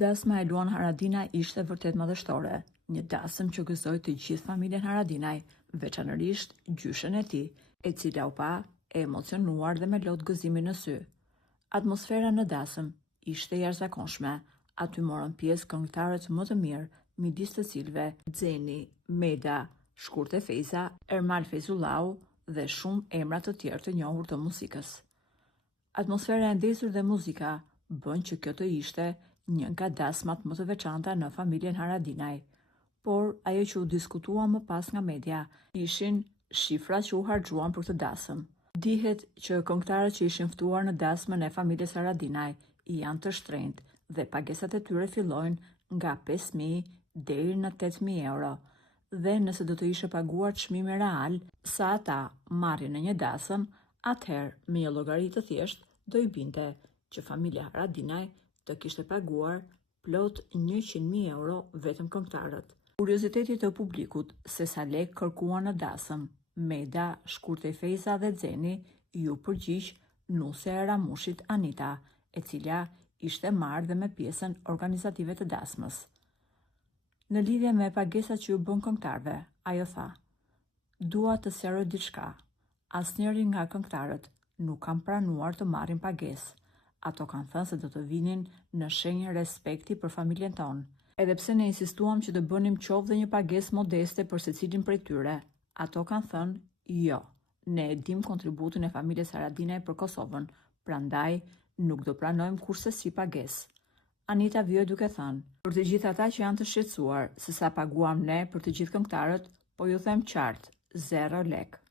Dasma e Luan Haradinaj ishte vërtet madhështore, një dasëm që gëzoi të gjithë familjen Haradinaj, veçanërisht gjyshen e tij, e cila u pa e emocionuar dhe me lot gëzimi në sy. Atmosfera në dasëm ishte jashtëzakonshme, aty morën pjesë këngëtarët më të mirë, midis të cilëve Xeni, Meda, Shkurte Fejza, Ermal Fejzullau dhe shumë emra të tjerë të njohur të muzikës. Atmosfera e ndezur dhe muzika bën që kjo të ishte një nga dasmat më të veçanta në familjen Haradinaj, por ajo që u diskutua më pas nga media ishin shifrat që u harxhuan për këtë dasëm. Dihet që këngëtarët që ishin ftuar në dasmën e familjes Haradinaj janë të shtrenjtë dhe pagesat e tyre fillojnë nga 5.000 deri në 8.000 euro, dhe nëse do të ishe paguar çmimi real sa ata marrin në një dasëm, atëherë me një llogari të thjeshtë do i binte që familja Haradinaj të kishte paguar plot 100.000 euro vetëm këngëtarët. Kurioziteti të publikut se sa lek kërkuan në dasëm, Meda, Shkurte Fejza dhe Xeni ju përgjigj nusja e Ramushit Anita, e cila ishte marrë dhe me pjesën organizative të dasmës. Në lidhje me pagesat që ju bën këngëtarëve, ajo tha: "Dua të sqaroj diçka. Asnjëri nga këngëtarët nuk kanë pranuar të marrin pagesë. Ato kanë thënë se do të vinin në shenjë respekti për familjen tonë. Edhe pse ne insistuam që të bënim qoftë dhe një pagesë modeste për secilin prej tyre, ato kanë thënë jo. Ne e dim kontributin e familjes Haradinaj për Kosovën, prandaj nuk do pranojmë kurse si pagesë." Anita vjoi duke thënë: "Për të gjithë ata që janë të shqetësuar se sa paguam ne për të gjithë këngëtarët, po ju them qartë, 0 lek."